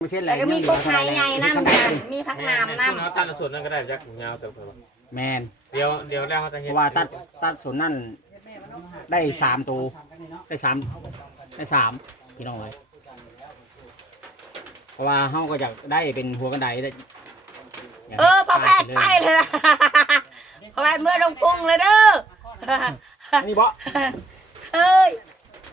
แต่ก็มีกบไทยใหญ่น้ำกันมีพักน้ำน้ำตัดส่วนนั้นก็ได้จักยาวเติบโตแมนเดี๋ยวแล้วเขาจะเพเห็นราะว่าตัดส่วนนั้นได้3ตัวได้3พี่น้องเลยเพราะว่าเฮาก็อยากได้เป็นหัวกันไดได้พอแพทย์ไปเลยนะพอแพทย์เมื่อลงพุงเลยเด้อนี่บ่เฮ้ย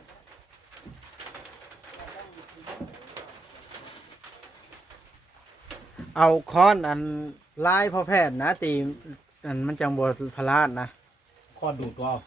เอาค้อนอันลายพ่อแพทย์นะตีอันมันจังบวพลาดนะคอนดูดตัวเอา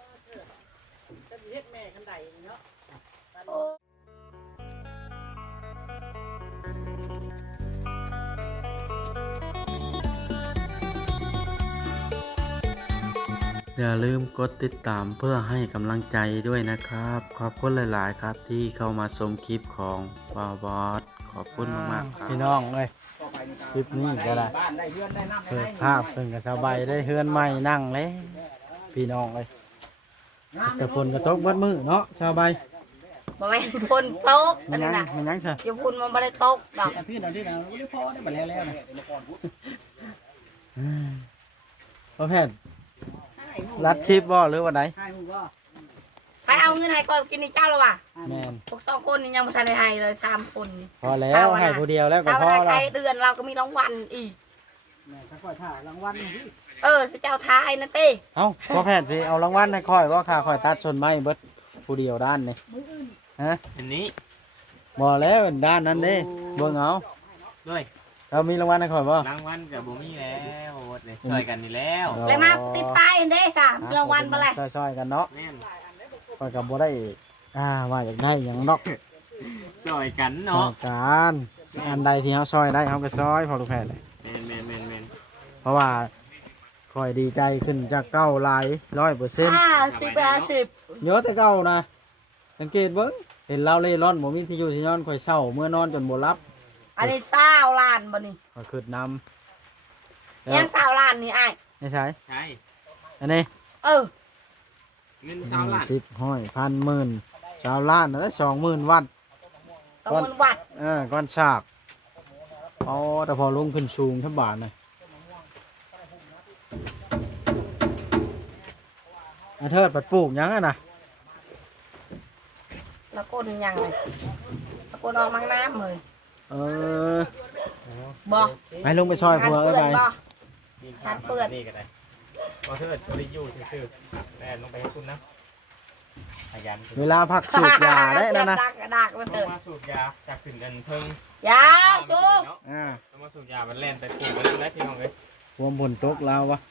อย่าลืมกดติดตามเพื่อให้กำลังใจด้วยนะครับ ขอบคุณหลาย ๆ ครับที่เข้ามาชมคลิปของบาวบอสขอบคุณมากๆครับพี่น้องเลยคลิปนี้ก็ได้บ้านได้เฮือนได้น้ำเปิได้ดภาพเพิ่นกับสบายได้เฮือนใหม่นั่งเลยพี่น้องเลยแต่ฝนกระตกเบัดมือเนาะสบายบ่แม่นพนตกมัอันนยันี้งนะมันยังซะอยู่พุ่นมันบ่ได้ตกดอกอาทิตย์อาทิตย์นะไม่ได้พอได้มาแล้วนะพ่อแพทย์รัดคลิปบ่หรือว่าไดใครเอาเงินให้ก่อนกินนี่เจ้าแล้วว่ะแม่นพวก2คนนี่ยังบ่ทันได้ให้เลย3คนนี่พอแล้วให้ผู้เดียวแล้วก็ถ้าพอวันใครแล้วเดือนเราก็มีรางวัลอีกสิเจ้าทายนะเต้เอ้าพ่อแพทย์สิเอารางวัลให้ค่อยว่าค่าค่อยตัดส่วนไม้เบิดผู้เดียวด้านนี่ฮะอันนี้บ่แล้วด้านนั้นเด้เบิ่งเอาด้วยเรามีรางวัลให้ค่อยบ่รางวัลกับบุมี่แล้วเลยช่วยกันนี่แล้วเลยมาติดตายเด้ซะมีรางวัลบ่เลยซอยๆกันเนาะแม่นค่อยก็บ่ได้ว่าอยากได้หยังนอกช่วยกันซอเนาะยกันอันใดที่เฮาซอยได้เฮาก็ซอยพอลูกแพทย์เลยแม่นเพราะว่าค่อยดีใจขึ้นจากเก้าหลาย100% 50 เยอะแต่เก้านะสังเกตเบิ่งเห็นเราเล่ร่อนบ่มีที่อยู่ที่นอนค่อยเศร้าเมื่อนอนจนบ่หลับอันนี้20ล้านบ่นี่ค่อยคิดนำยัง20ล้านนี่อ้ายไม่ใช่ใช่อันนี้เออเงินชาวล้าน 10ห้อยพันหมื่นชาวล้านนั่นแหละ20,000 วัตต์ 20,000 วัตต์ก้อนฉากเอาแต่พอลงขึ้นสูงทั้งบาทเลยอาเทิดปัดปลูกหยังอะนะแล้วก้นยังเลยแล้วก้นออกมังน้ำเลยเออบ่ไปลงไปซอยผัวเปืเอ้ย่อนไปบ่นี่ทัดเปิดนี่ก็ได้พอเธอจะได้อยู่ซื่อๆแม่ลงไปให้คุณนะพยันเวลาพักสูบยาได้นะนะดักมันต้เถองอะมาสูบยาจากถึงเดินเพิ่งยาสู้อ่าต้องมาสูบยามันแล่นไปปลูกมันได้ที่ห้องเลยรวมผลตกแล้ววะ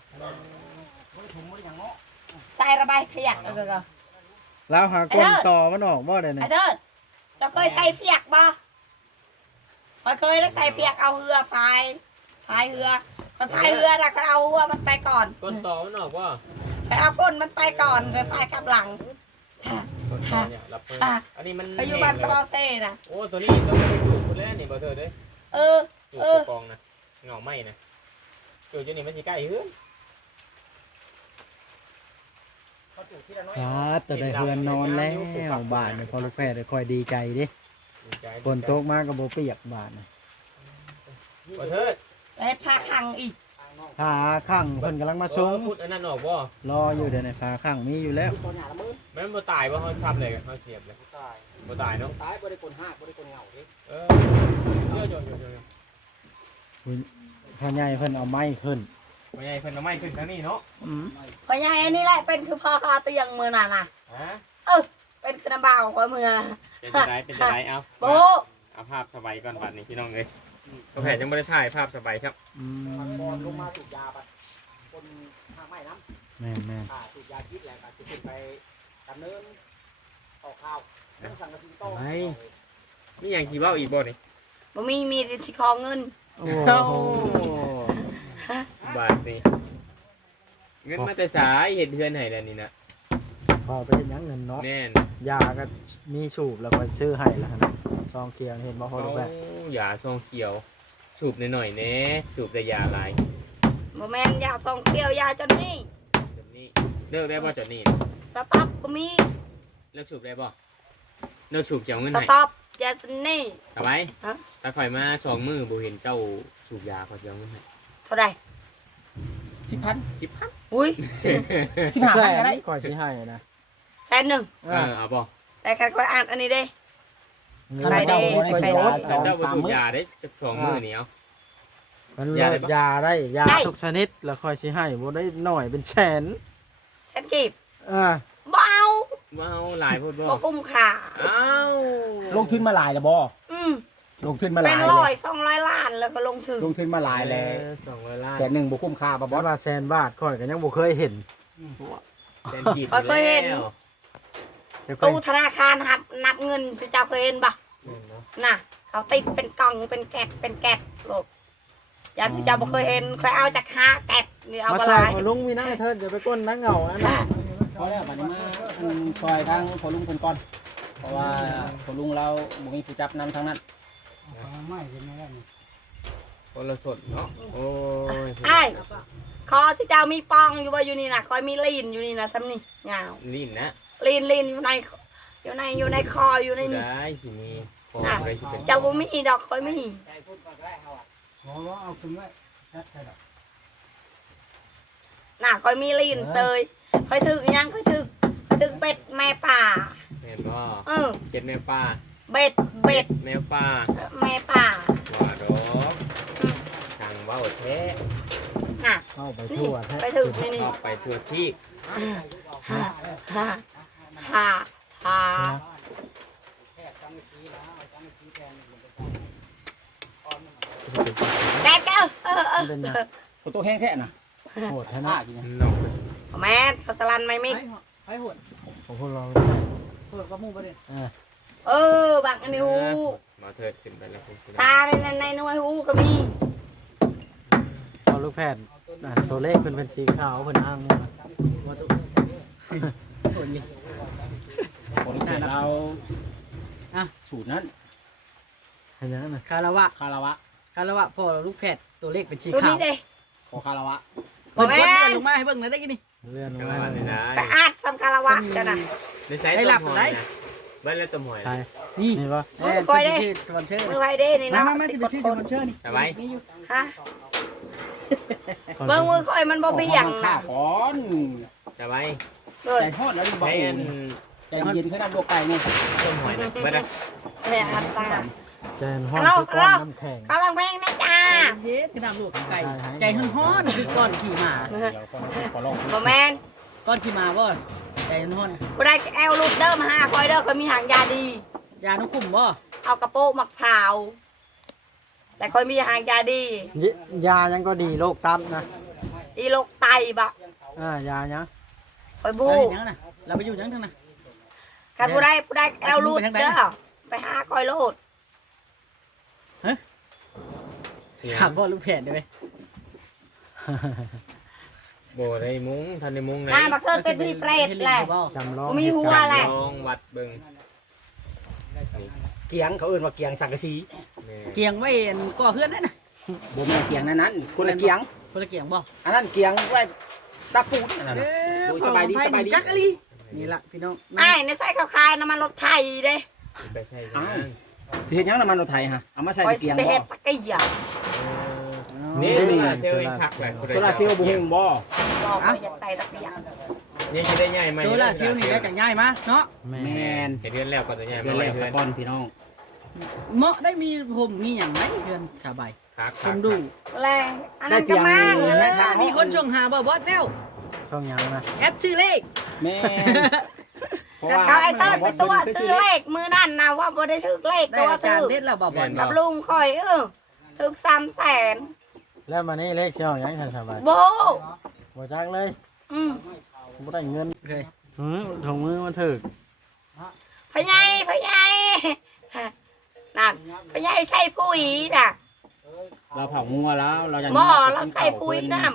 ใส่ระบายขยะเออแล้วหาก้นต่อมันออกบ่ได้ไอ้เนี่ยเถิดเราเคยใส่เปียกบ่เคยได้ใส่เปียกเอาเรือพายเรือมันพายเรือน่ะก็เอาเรือมันไปก่อนต้นตอมันออกว่าไปเอาก้นมันไปก่อนไปพายกลับหลังต้นตอเนี่ยรับเพิ่งอันนี้มันไปอยู่บ้านตอเซ่น่ะโอ้ตัวนี้ต้องไปจูบคนแรกนี่บ่เธอเด้เออจูบกองนะเงาไหมนะจูบจนนี่มันสิใกล้เฮือนครับแต่ได้เฮือนนอนแล้วบ้านเนี่ยพอลูกแพทย์ได้ค่อยดีใจดิฝนตกมาก็บ่เปียกบ้านน่ะบ่เธอแล้วพาคังอีกขาข้างเพิ่นกำลังมาส่งพูดอันนั้นออกบ่รออยู่เดี๋ยวในขาข้างมีอยู่แล้วแม่นบ่ตายบ่เขาซับเลยเขาเสียบเลยบ่ตายเนาะตายบ่ได้คนหักบ่ได้คนเหงาดิเออเยอะๆพ่อใหญ่เพิ่นเอาไม้ขึ้นๆไม่ใช่เพิ่นเอาไม้ขึ้นทางนี้เนาะพอยายอันนี้แหละเป็นคือพ่อคาเตียงมือน่ะนะฮะเป็นคือน้ำเบาคอยมือน่ะเป็นจังไดเป็นจังไดเอาโอ้เอาภาพสบายก่อนบัดนี้พี่น้องเอ้ยก็แผนยังบ่ได้ถ่ายภาพสบายครับลงมาสูบยาบัดคนทางไม้น้แม่นำสูบยาคิดแล้วก็จะขึ้นไปดำเนินต่อข้าวต้องสั่งกระสิงโตมีหยังสิเว้าอีกบ่นี่บ่มีสิขอเงินๆโอ้บาทนี่เงินมาแต่สายเฮ็ดเฮือนให้แล้วนี่นะพอไปเฮ็ดหยังเงินเนาะแน่นยาก็มีสูบแล้วก็ซื้อให้แล้วนะซองเกียร์เห็นบ่พอเอาลูกแพทย์ยาซองเขียว สูบหน่อยๆแหน่สูบแต่ยาหลายบ่แม่นยาส่งเกี่ยวยาจนนี่จนนี้เลิกได้บ่จนนี้สต็อปก็มีเลิกสูบได้บ่เลิกสูบจะเอาเงินสให้ต็อปยาสนี่ทำไมฮะถ้าข่อยมา2 มื้อบ่เห็นเจ้าสูบยาข่อยสิเอาเงินให้เท่าไหร่ 10,000 อุ้ย 15,000ก็ได้ก่อนสิให้นะ 100,000 เอาบ่แต่คันคอยอ่านอันนี้เด้ใครได้ใครได้แต่เจ้าบ่สูบยาได้จัก2 มื้อนี่เอามันเลิกยาได้ยาได้ทุกชนิดแล้วค่อยสิให้บ่ได้หน่อยเป็นแสนฉันกีบอ่าบ่เอาว้าวหลายโพดบ่บ่กุ้มค่าอ้าวลงทุนมาหลายแล้วบ่อืมลงทุนมาหเป็ลาน ยร้อเลย ย 200 ล้านแล้วก็ลงถึงลงทุนมาหลายแล้ว 200 ล้านแสนหนึ่งบ่คุ้มค่าบ่บบ ออสสว่าแสนบาทค่อยก็ยังบ่เคยเห็นแสนกีบเคยเห็นแล้วเดี๋ยวค่อยตู้ธนาคารนับเงินสิเจ้าเคยเห็นบ่เห็นเนาะน่ะเขาติดเป็นกล่องเป็นแกะเป็นแกะลูกยามสิเจ้าบ่เคยเห็นเคยเอาจาก5แกะนี่เอามาบ่ใส่หลายขอลุงมีหน้าเถิดอย่าไปก้นนักเหงาอันนั้นพอแล้วบัดนี้มาซอยทางพอลุงเพิ่นก่อนเพราะว่าพอลุงเราบ่มีผู้จับนำทางนั้นคนละสดเนาะโอ้ยไอ้คอสิเจ้ามีปองอยู่บ่อยู่นี่น่ะคอยมีลีนอยู่นี่น่ะซ้ำนี่ยาวลิ้นนะลีนอยู่ในคออยู่ในนี่ได้สิมีพอน่ะอะไรสิเป็นเจ้าบ่มีดอกคอยมีน่ะคอยมีลีนเซยคอยถึกยังคอยถึกเป็ดแม่ป่าเห็นบ่เออเก็ดแมวป่าเบ็ดแมวป่าแม่ป่าว่าดอกทางเว้าแท้น่ะเข้าไปนี่ทั่วแท้ไปถึกนี่ออกไปทั่วที่ฮ่าฮ่าฮ่าฮ่าแกะเออเป็นยังคนตัวแห้งแท้น่ะโหดแท้หน้านะกินเนี่ยนอกแม่เขาสลันไม่มิกของพวกเราเออบักอันนี้หูมาเถิดขึ้นไปแล้วคุณตาในหน่วยหูก็มีเอาลูกแพทย์ตัวเลขเป็นสีขาวเพิ่นอ้างว่าตัวคนนี้เราสูตรนั้นเห็นยังน่ะคาราวะคาราวะคาราวะพอลูกแพทย์ตัวเลขเป็นสีตัวขานี้วเด้ขอคาราวะบ่แม่นลงมาให้เบิ่งหน่อยได้กี่นี่เลื่อนกันมามาได้ไปอาดสำคารวะจ้ะน่ะได้ใช้ต้มหอยนะเบิ้ลแล้วต้มหอยใช่นี่นี่ปะโอ้ยก้อยเด้สปอนเซอร์มือไผเด้นี่มาเนาะมาสิจะกเป็นดชื่อคสนปอนเซอร์นี่สบายฮะเบิ่งมือค่อยมันบ่เพียงข้าน่ะก่อนสบายเอ้ยใจทอดแล้วบ่ใช้อันใจเย็นขึ้นน้ำลวกไก่ไงต้มหอยนะเบิ้ลนะแซ่อัตตาแจนห้องคือก้อนน้ำแข็งกำลังแพงนะจ้าเย็ดกระดามลูกไก่ใจฮ้อนๆคือก้อนขี่มาเดี๋ยวขอลองบ่แม่นก้อนขี่มาบ่ใจฮ้อนผู้ใดแอลลูกเด้อมาหาคอยเด้อคอยมีหางยาดียานุคุมบ่เอากระโปงมะพร้าวแต่คอยมีหางยาดียายังก็ดีโรคตับนะอีโรคไตบะยายังคอยเราบูเห็นยังน่ะเราไปอยู่ยังทั้งน่ะกันผู้ใดแอลลูกเด้อไปหาคอยโลดถามบ่ลูกแพทย์ได้ไหมโบได้มุ้งทันได้มุ้งไหนนานบักเทิดเป็นพี่เปรตแหละจำลองบ่มีหัวแหละลองวัดเบิ่งเกียงเขาเอื่นว่าเกียงสังกะสีเกียงไว้ก่อเพื่อนนั่นน่ะบ่แม่นเกียงนั้นคนละเกียงคนละเกียงบ่อันนั้นเกียงไว้ตะปูดอันนั้นน่ะ โอ้ยสบายดีสบายดีจักอะลีนี่ล่ะพี่น้องไอ้ในไส้ขาวๆน้ำมันรถไทยเด้ไปใช่ไหมสิเฮ็ดหยังน้ำมันรถไถฮะเอามาใส่คอยในสิเกียงไปบ่เฮ็ดตะกี้อ่ะนี่โซลาเซลล์เองพักแหละโซลาร์เซลล์บ่ฮู้บ่บอกคอยอยากไตตะกี้นี่จะได้ใหญ่ไหมโซล่าเซลล์นี่ได้จากง่ายมาเนาะแม่แม่นเห็นเดือนแล้วก็จะใหญ่เดืมาอนไว้แรกเพื่อนก่อนพี่น้องเหมาะได้มีผมมีอย่างไรเพื่อนชาวใบพักผมดูแรงอันนั้นก็มากมีคนส่งหาบ่บอสแล้วช่องยังนะแอปชื่อเลขแม่นเพราะแต่ว่าเขาไอ้เติร์ดไปตัวซื้อเลขมือนั่นนะว่าบ่ได้ถึกเลขได้ตัวอาจาถึรย์กเด็ดแล้วบ่บอสกับลุงคอยถึก300,000 แล้วมานี่เลขช่องยังทันสบายโบบ่จักเลยอืมบ่ได้เงินโอเคถุงมือมันถึกพะไยนั่นพะไยใส่ปุ๋ยน่ะเราเผางัวแล้วเราจะหม้อเราใส่ปุ๋ยน้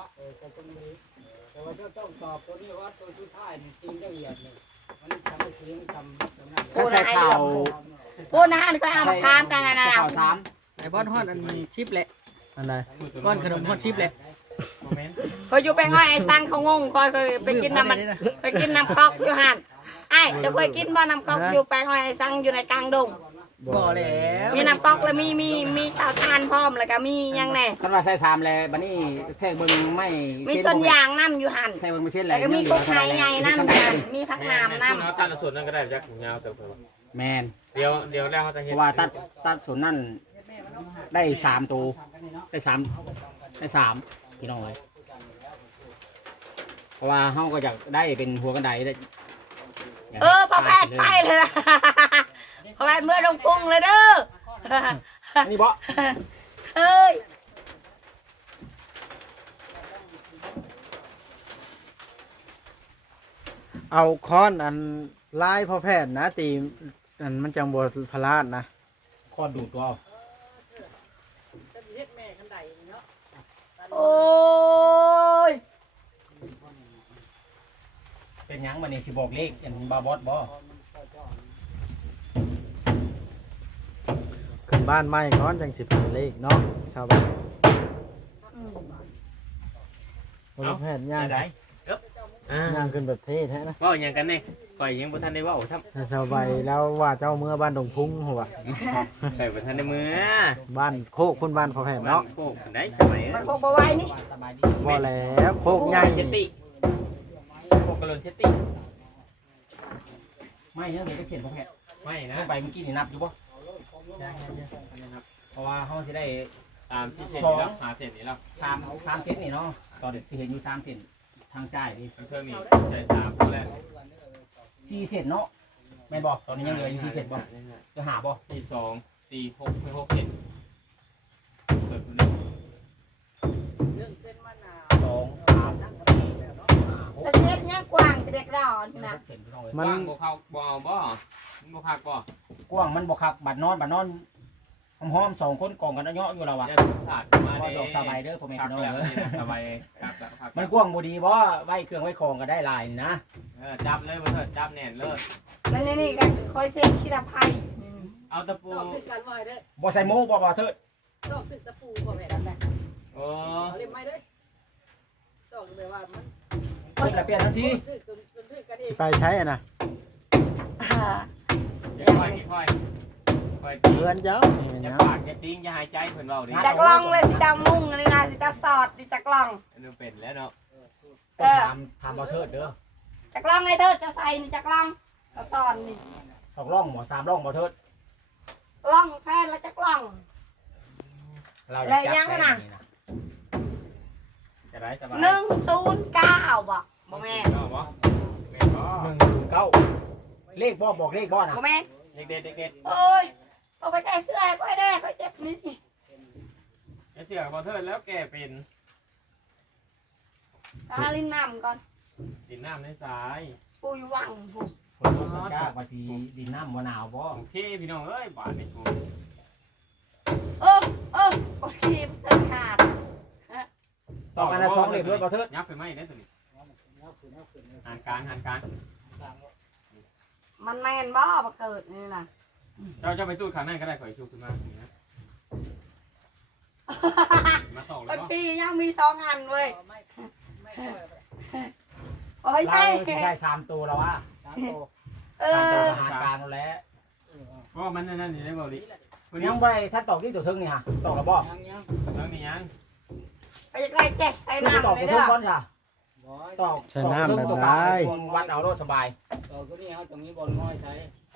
ก็ใส่ข้าวำโอ้นะอันก็เอามาคามกันนะใส่ข้าวสามไอ้บอสฮอดอันชิปแหละอันใดก้อนขนมฮอดชิปแหละเขาอยู่ไปง่อยไอ้ซังเขางงคอยไปกินน้ำมันไปกินน้ำก๊อกอยู่หันไอ้จะเคยกินบ่น้ำก๊อกอยู่ไปง่อยไอ้ซังอยู่ในกลางดงบ่แล้วมีน้ำก๊อกแล้วมีเตาถ่านพร้อมแล้วก็มีหยังแน่คันว่าใส่3แล้วบัดนี้แทกเบิ่งไม่มีส่วนยางน้ำอยู่หั่นแทกเบิ่งไม่เส้นเลแล้ยวก็มีกุ๊กไข่ใหญ่น้ำอยู่หั่นมีผักน้ำเอาน้ำตัดส่วนนั้นก็ได้จักยาวเติบโตแมนเดี๋ยวแล้วเขาจะเพเห็นราะว่าตัดส่วนนั้นได้3ตัวได้3พี่น้องเอ้ยเพราะว่าเฮาก็อยากได้เป็นหัวกันไดได้พอแพทย์ไปเลยนะพอแพทย์เมื่อลงพุงเลยเด้อนี่บ่เฮ้ยเอาค้อนอันลายพ่อแพทย์นะตีอันมันจังบ่พลาดนะคอนดูดตัวเอาโอ้ยเป็นหยังบัดนี้สิบอกเลขอันบาบอสบ่ขึ้นบ้านใหม่ค้อนจังสิเป็นเลขเนาะชาวบ้านพ่อแพทย์ย่างได้อ่าย่างขึ้นแบบเท่แท้นะว่าอย่างกันนี่ก่อยยังบ่ทันได้ว่าทำชาวใบแล้วว่าเจ้าเมื่อบ้านดงพุ่งหัวแต่บ่ทันได้มือบ้านโคกคนบ้านพ่อแพทย์เนาะโอ้ได้สมัยมันพกมาไว้นี่สบายดีบ่แล้วโคกใหญ่เชตติพวกกระโลนเชตติไม่เยอะเลยก็เสียนพ่อแพทย์ไม่นะลงไปเมื่อกี้นี่นับอยู่บ่เพราะว่าเฮาสิได้ตามที่เส้นนี้แล้วหาเส้นนี้แล้ว 3เซนนี่เนาะตอนที่เห็นอยู่3เซนทางใต้นี่เครื่องนี้ใช้3ตัวแรก 4เซนเนาะแม่นบ่ตอนนี้ยังเหลืออยู่4เซนบ่จะหาบ่ที่2 4 6ไม่6เส้นเปิดคุณดู 2 3 4 แต่เช็ดเนี่ยกว้างเด็กร้อนนะ 6เซนพี่น้องเอ้ยมันว่างบ่เข้าบ่เอาบ่มันบ่คักบ่กว้างมันบ่คักบัดนอนหอมๆ2คนกองกันเนาะอยู่แล้วว่ะอย่าศาสตร์มาบ่เด้ดอกสบายเด้อพ่อแม่คักพี่น้องแล้วเด้อสบายครับคักมันกว้างบ่ดีบ่ไว้เครื่องไว้ของก็ได้หลายนี่นะจับเลยบ่เถิดจับแน่นเลยแล้วนี่ก็คอยเซ็นคิดอภัยเอาตะปูตอกติดกันไว้เด้อบ่ใส่หมูบ่เถิดตอกติดตะปูพ่อแม่นั่นแหละโอ้เอาเล่มไม้เด้อตอกแบบว่ามันเพิ่นละเปลี่ยนทันทีถือกันเองไปใช้อะนะอย่าค่อยค่อยเพื่อนเจ้าอย่าเนี่ยปากอย่าติ้งอย่าหายใจเพิ่นเว้าดิจักล่องเลยสิจะมุ่งนี่นะสิจะสอดสิจักล่องอันนี้เป็นแล้วเนาะถามบ่เถิดเด้อจักล่องไอ้เธอจะใส่นี่จักล่องก็สอนนี่ 2ร่องบ่3ร่องบ่เถิดล่องแพนแล้วจักล่องเราจะจับแล้วยังน่ะจะได้สบาย 109บ่บ่แม่นเนาะบ่แม่นบ่ 109เลขบ่บอกเลขบ่น่ะบ่แม่นเด็กโอ้ยเอาไปใส่เสื้อให้ก้อยแด้ก้อยเจ็บนี่ไอ้เสือบ่เทิดแล้วแกเป็นกาลินน้ำก่อนดินน้ำในสายกูอยู่วังผมฝนตกมันกล้าว่าสิดินน้ำบ่หนาวบ่โอเคพี่น้องเอ้ยบาดนี่กูเออกดคีบเติมขาดตอกอันละ2เลขด้วยบ่เถิดยับไปไหมได้ตัวนี้หันกลางมันแมนบ่มาเกิดนี่นะเจ้าไปตู้ข้างนั้นก็ได้ขอชูขึ้นมานี่นะมาส่งเลมัยนบ่ปียังมี2 อันเว้ยไม่ค่อยโอ้ยเราใจสิใช้3ตัวแล้วว่าเอ 3ตัวออาหารกลางแล้วเพราะมันนั่นนี่ได้บ่ลิวันนี้ยังบ่ได้ถ้าตอกที่ตัวถึงนี่ฮะตอกแล้วบ่ทั้งนี้ยังไปอยากได้แจกใส่คือตอกน้ำเลตัยว เด้ถึองก่อนจ้ะตอกใช้น้ำแบบไรวัดเอาโลดสบายตอกตัวนี้เอาตรงนี้บนง่อยใช้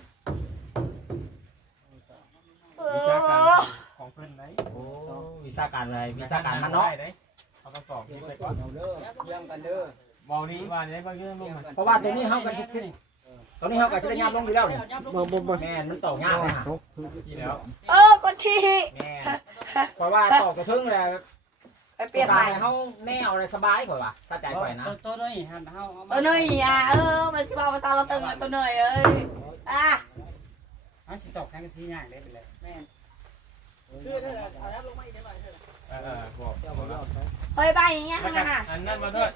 เอวิชาการอของเพิ่นไหนโอ้วิชาการอะไรวิชาการมันเนาะเขาต้องตอบที่ไปก่อนเอาเด้อเยี่ยมกันเด้อบอกนี้ว่าได้บ่เยอะลงมาเพราะว่าตัวนี้เฮากันสิตอนนี้เฮากันสิได้ยามลงอยู่แล้วนี่บ่แม่นมันตอกยากเลยฮะที่แล้วกดขี้แม่นเพราะว่าตอกกระทึงแล้วไปเปลี่ยนใหม่เฮาแนวอะไรสบายกว่าว่ะสะใจกว่านะตัวนี้หันเฮาเนยมันสิบอกภาษาเราตึงเลยตัวเนยเอ้ยอ่ะเอาสิตอกแทงสีย่างได้ไปเลยแม่นคือเธอเอาน้ำลงมาอีกหน่อยเถอะบอกแล้วเฮ้ยใบอย่างเงี้ยนะอันนั้นบ่เถิด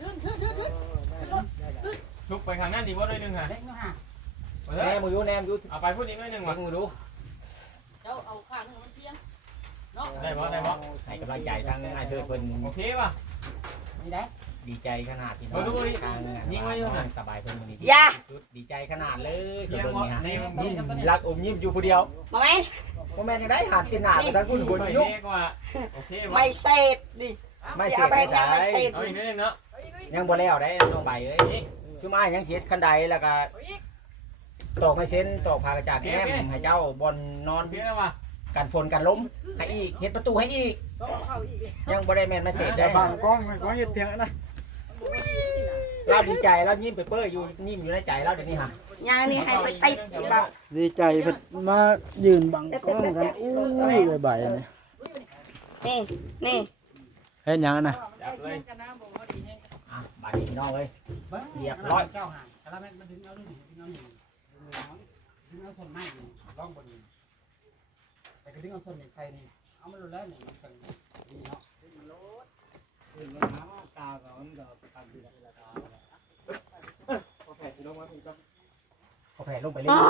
ชุบไปข้างนั้นดีบ่ด้วยนึงฮะเล็กเนาะฮะแนมอยู่แนมอยู่เอาไปพูดอีกหน่อยนึงมาว่ะดูดูเจ้าเอาข้างนึงมันเพียงเนาะได้บ่ให้กำลังใจทางนายเธอเพิ่นโอเคป่ะนี่ได้ดีใจขนาดที่น้อเฮ้ยงเฮ้ยทางยิงไว้อยู่น่ะสบายเพิ่นมื้อนี้อย่าสุดดีใจขนาดเลยเพียงเบิ่งหมดนี่ฮะในยิ้มรักอมยิ้มอยู่ผู้เดียวมาไหมบ่แม่นจังได๋หากินหน้าไปทางคุณคุณอยู่กว่าโอเคไม่เสร็จดิไม่เอาไปยังไม่เสร็จเอาอีกนิดนึงเนาะยังบ่แล้วได้น้องใบเอ้ยชุมายังเฮ็ดคันใดแล้วก็ตอกไม้เส้นตอกผ้ากระจาดแง้มให้เจ้าบนนอนเพียงแล้วว่ะกันฝนกันลมให้อีกเฮ็ดประตูให้อีกยังบ่ได้แม่นมาเสร็จแต่ได้บางกล้องมันก็เฮ็ดเพียงนะเราดีใจเรายิ้มไปเป้ยอยู่ยิ้มอยู่ในใจเราเดี๋ยวนี้ฮะยังนี่ให้ไปติดแบบดีใจเพิ่นมายืนบังกล้องกันอุ้ยใบๆนี่นี่นี่เฮ็ดหยังน่ะจับเลยอ่ะบาดนี้พี่น้องเอ้ยเรียบร้อยเจ้าห่างกะละแม่นมันถึงเอาดิถึงเอาหนึ่งถึงเอาส่วนไม้นี่ต้องบ่ดีแต่ก็ถึงเอาส่วนนี้ใส่นี่เอามาโลดแล้วนี่มันเป็นดีเนาะมันโลดถึงมันหาตาก็มันก็ตามดีละตาพอแผ่สิลงมาพี่ก็เขาแผ่ลงไปเรื่อย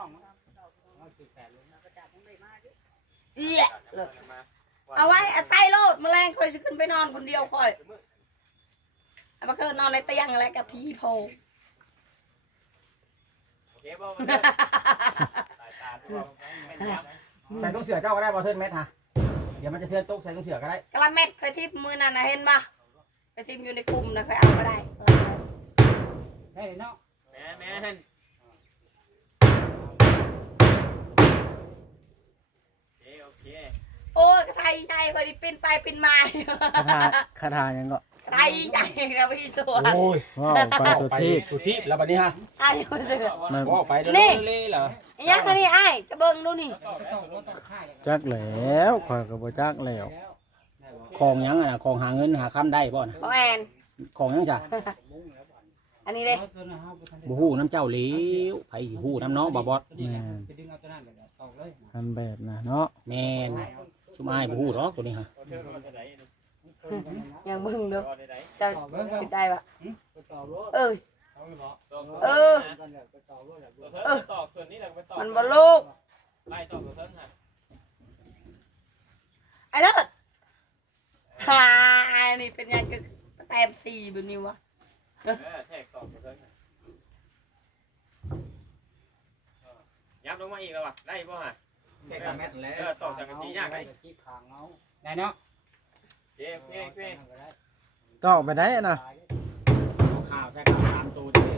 เอี้ยเอาไว้อาศัยโลดแมลงคอยจะขึ้นไปนอนคนเดียวคอยเอามาเกิดนอนในเตียงอะไรกับพี่โพโอเคบ่มันสายตาตัวไม่ยับใส่ต้องเสือเจ้าก็ได้บอเทิร์นแมทฮะเดี๋ยวมันจะเทือนตุ๊กใส่ต้องเสือก็ได้กระเม็ดเคยทิพมือนั่นนะเห็นปะเคยทิพอยู่ในกลุ่มนะเคยเอามาได้ได้เนาะแม่นโอเคโอ้ยกระไทยใหญ่พอดีปิ้นไปปิ้นมาคาถายังก็กระไทยใหญ่เราพี่สวยโอ้ยว้าวไปตัวที่สุทีบแล้วบัดนี้ฮะไอ้เสือมันว่าไปเรื่อยๆเหรอยังไงนี่ไอ้กระเบิงดูนี่จักแล้วข่อยก็บ่จักแล้วของยังอ่ะของหาเงินหาค้ำได้บ่นะพ่อแอนของยังจ้ะอันนี้เลยบูฮู้น้ำเจ้าเหลวไผสิฮู้น้ำน้องบ่บอสแม่นทำแบบนะเนาะแม่นชุมอ้ายบูฮู้หรอกตัวนี้ฮะยังมึงดูจะปิดได้ปะเออตอกส่วนนี้แหละไปตอกมันบอลูกไล่ตอกตัวเพิ่งฮะไอ้เด้อฮ่าไอ้นี่เป็นยังจะแต้มสี่บนนิ้ววะแทกตอกตัวเพิ่งยับลงมาอีกแล้วว่ะได้ป่ะฮะแค่กับแมทแล้วตอกจากกระสียากไหมได้เนาะเจ๊เพ่ต่อไปได้นะข้าวใส่ข้าวตามตัวนี่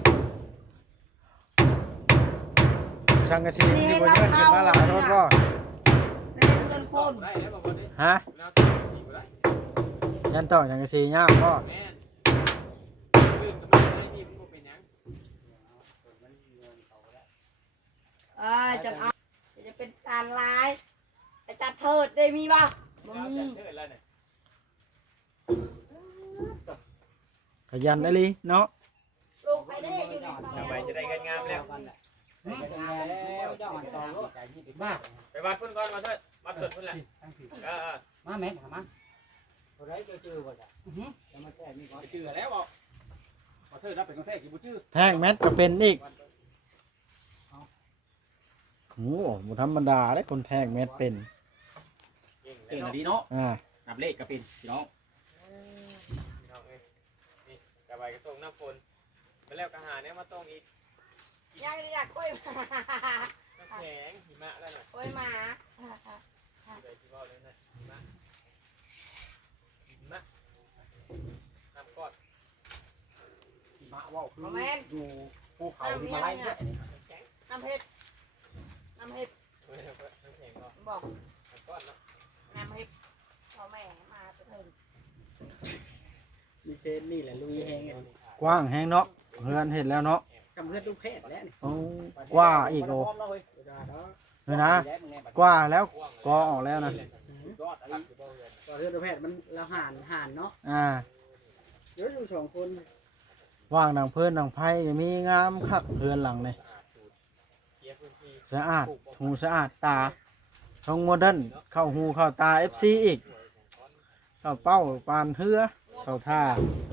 สังกะสีที่บ่เชิญขึ้นมาหลายรถบ่เล่นเงินคนได้แล้วบอกว่าฮะแล้วตอกสีได้ยันต่อสังกะสียากบ่แม่ขึ้นกำลังได้นี่มันเป็นยังจะเอาจะเป็นการร้ายไอ้จัดเถิดได้มีป่ะบ่มีเถิดแล้วเนี่ยขยันได้ลิเนาะลูกไปได้อยู่ในซอยทำไมจะได้เงินงามแล้วบ้าไปวัดพุ่นก่อนมาเถิดวัดสุดพุ่นแหละเออมาแม่ถามมาชื่อแล้วบ่บ่เทิดรับเป็นคนแท้กี่บ่ชื่อแท่งแมทก็เป็นอีกโอ้บ่ธรรมดาเด้คนแท่งแมทเป็นเก่งดีเนาะอ่านับเลขก็เป็นพี่น้องนี่กระบายกระตรงน้ำฝนไปแล้วกระหาเนี่ยมาตรงอีกยังอยากกล้วยหมาน้ำแข็งหิมะแล้วน่ะกล้วยหมาเลยที่ว่าเลยนะหิมะน้ำก้อนมาว่าคือแม่นอยู่ภูเขาที่มาไล่เนี่ยน้ำเห็ดน้ำเห็ดน้ำแข็งก็บอกน้ำก้อนเนาะน้ำเห็ดพ่อแม่มาจะถึงมีเฟนนี่แหละลุยแฮงกว้างแฮงเนาะเฮือนเห็นแล้วเนาะกำเพื่อนลูกเพศแล้วนี่โอ้กว่าอีกโอ้เฮ้ยนะกว่าแล้วกอออกแล้วนะก็เรื่องลูกเพศมันละห่านเนาะอ่าเดี๋ยวอยู่สองคนว่างดังเพื่อนดังไพ่ก็มีงามคักเรือนหลังนี่เคลียร์พื้นที่สะอาดหูสะอาดตาทองโมเดิร์นเข้าหูเข้าตา FC อีกเข้าเป้าปานเฮือเข้าท่า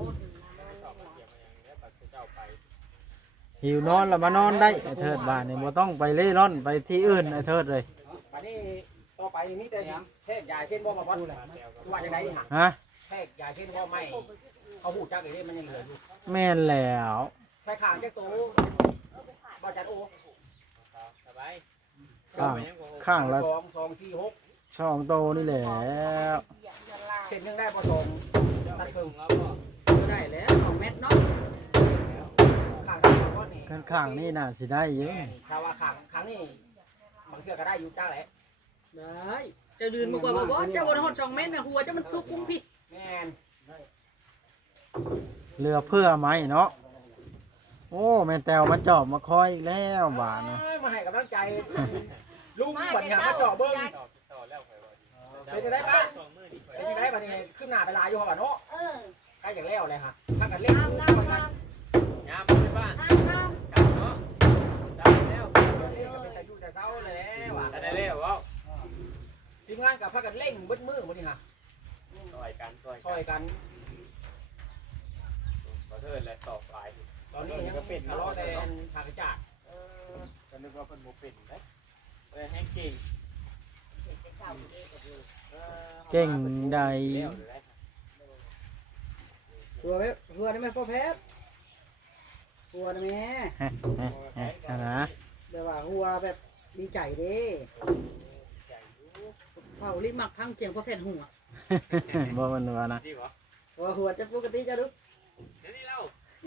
หิวนอนแล้วมานอนได้ไอ้เทิดบ้านนี่บ่ต้องไปเล่ร่อนไปที่อื่นไอ้เทิดเลยบัดนี้ต่อไปนี่มีแต่เทศยายเส้นบ่มาพอดว่าจังได๋นี่ฮะฮะเททกยาเช่นว่าไม่เขาหูจักอย่างนี้มันยังเหลืออยู่แม่นแล้วใส่ขางแค่ตัวบ่จัดโอสบายข้างละ 2 4 6 2โตนี่แหล้วเส้นหนึงได้บ่สองตัดครึ่งแล้วก็ได้แล้ว2เม็ดเนาะข้างนี้ก้อนนี่ข้างๆนี่น่าสิได้อยู่ถ้าว่าข้างนี้บางเทื่อก็ได้อยู่จ้าแหละได้จะดืนมากกว่าบ่เจ้าบ่ฮอด2เม็ดน่ะหัวเจ้ามันคุ้มผิดแม่นเหลือเพื่อไหมเนาะโอ้แม่นแตวมาจอบมาคอยอีกแล้วบาดนะมาให้กำลังใจลุงบัดนี้มาเจาะเบิ่งต่อแล้วค่อยว่าเป็นจังได๋ป้า 2มื้อนี่เป็นจังได๋บัดนี้ขึ้นหน้าไปหลายอยู่หั่นเนาะเออใกล้จะแล้วเลยฮะถ้ากันเล่นซอยกันยามไปบ้านกลับเนาะได้แล้วเล่นกันเป็นแต่ยุ่งแต่เศร้าเลยว่ะได้แล้วว้าวทีมงานกับพากันเล่งเบิดมือมื้อนี้ฮะซอยกันซอยซอยกันขอเทิดและต่อปลายตอนนี้ยังเป็นทะเลาะแต่ทางกระจาดก็นึกว่าเพิ่นบ่เป็นเด้เลยแห้งเก่งเก่งใดหัวได้ไหมพ่อแพทย์หัวได้ไหมนะแบบว่าหัวแบบดีใจเด้เผาลิมักทั้งเสียงพ่อแพทย์หัวบ่มันว่านะสิบ่หัวจะปกติจะดูเดี๋ยวนี้เรา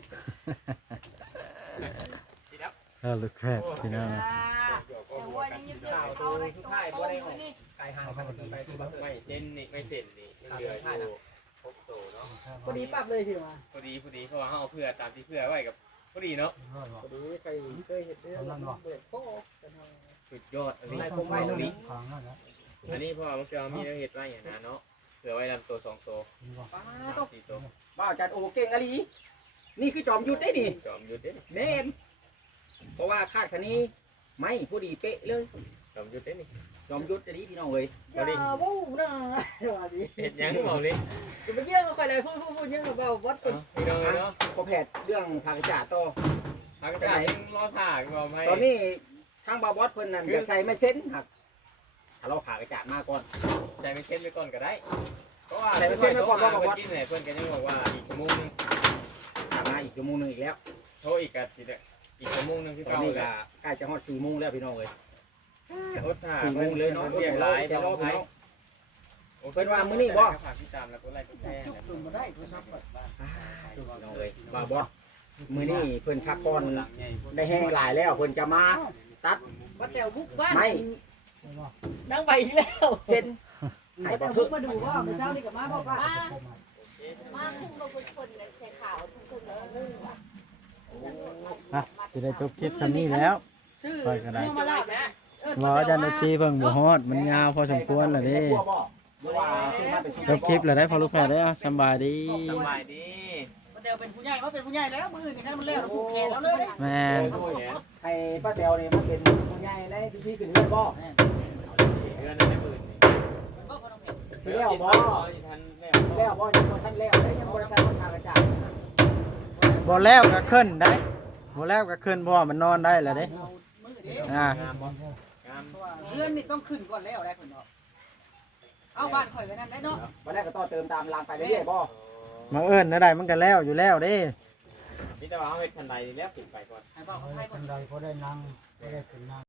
สิดับลูกแพทย์พี่น้องหัวยังยึดข่าวตัวทุกท่ายบ่ได้ออกไกลห่างกันไปที่บ้านไม่เส้นนี่ไม่เส้นนี่ยังเหลืออยู่6โตเนาะพอดีปรับเลยพี่มาพอดีเพราะว่าเฮาเอาเพื่อตามที่เพื่อไว้กับพอดีเนาะพอดีเคยเห็นเรื่องเปิดโป๊ะสุดยอดอันนี้อันนี้เพราะว่ามันจะมีเฮ็ดไว้อย่างนั้นเนาะเผื่อไว้ลำตัว2โต4โตบ้าจัดโอเก่งอะลีนี่คือจอมยุทธได้ดิจอมยุทธเด้แน่นเพราะว่าคาดคันนี้ไม่ผู้ดีเป๊ะเลยจอมยุทธเด้นี่จอมยุทธจะดีพี่น้องเอ้ยอย่าวู้นะสวัสดีเฮ็ดหยังเมานี่จะไปเยี่ยมใครเลยพูดเยี่ยมกับเราวัดคนพี่น้องเนาะพอแพทย์เรื่องทางกระจาดต่อทางจ่ายรอถ่าก็ไม่ตอนนี้ทางบาบอสเพิ่นนั่นอยากใส่ไม่เส้นหักถ้าเราขากระจาดมาก่อนใจไม่เส้นไปก่อนก็ได้เพราะว่าใส่ไปเส้นไว้ก่อนเพิ่นกินเนี่ยเพิ่นก็ยังบอกว่าอีกชั่วโมงนึงกลับมาอีกชั่วโมงนึงอีกแล้วโทรอีกก็สิได้อีกชั่วโมงนึงที่ตอนเก่านี้แล้ก็วใกล้จะฮอด4โมงแล้วพี่น้องเอ้ยอดถ่า 4โมงเลยเนาะเรียกหลายจะจะรรออพี่พี่น้น้ออง งเพิ่นว่ามื้อนี้บ่ฝากพี่ตามแล้วก็ไลค์ก็แชร์จุ่มมาได้โทรศัพท์พี่น้องเอ้ยบาบอสมื้อนี้เพิ่นพักผ่อนได้แห้งหลายแล้วเพิ่นจะมาตัดว่าแต่บุกบ้านไม่นั่งไปอีกแล้วเส้นให้ว่าบ่แต่ถึบุกกมาดูว่าเมื่อเช้านี่กับมาบอกว่ามาคุ้มเราเป็นคนเลยใส่ขาวคุ้มเลยมุ่งว่ะอ่ะสิได้จบคลิปคันนี้แล้วชื่อไปก็ได้มาลาบนะบ่อาจารย์นาทีเพิ่งบ่ฮอดมันยาวพอสมควรแล้วเด้ จบคลิปแล้วได้พอลูกแพทย์ได้อ่ะสำบายดีสบายดีมาแต่เป็นผู้ใหญ่เขาเป็นผู้ใหญ่แล้วมือนี่แค่มันเลี้ยวผูกแขนแล้วเลยแม่นให้ป้าแตวนี่มาเป็นผู้ใหญ่ในพิธีขึ้นเรือนบ่เดือนนั้นได้ปืนนี่สิแล้วบ่ทันแล้วแล้วบ่ยังบ่ทันแล้วได้ยังบ่ได้ใส่ทางกระจาดบ่แล้วก็ขึ้นได้บ่แล้วก็ขึ้นเพราะว่ามันนอนได้แล้วเด้มือเดียวอ่างามบ่งามเรือนนี่ต้องขึ้นก่อนแล้วได้คนเนาะเอาบ้านข่อยไว้นั่นได้เนาะวันแรกก็ต่อเติมตามรางไปเรื่อยๆบ่มาเอิ้นได้มันก็แล้วอยู่แล้วเด้พี่จะว่าเอาเฮ็ดทันใดแล้วปิดไปก่อนให้บอกเขาให้ก่อนทำไรพอได้นั่งก็ได้ขึ้นนั่ง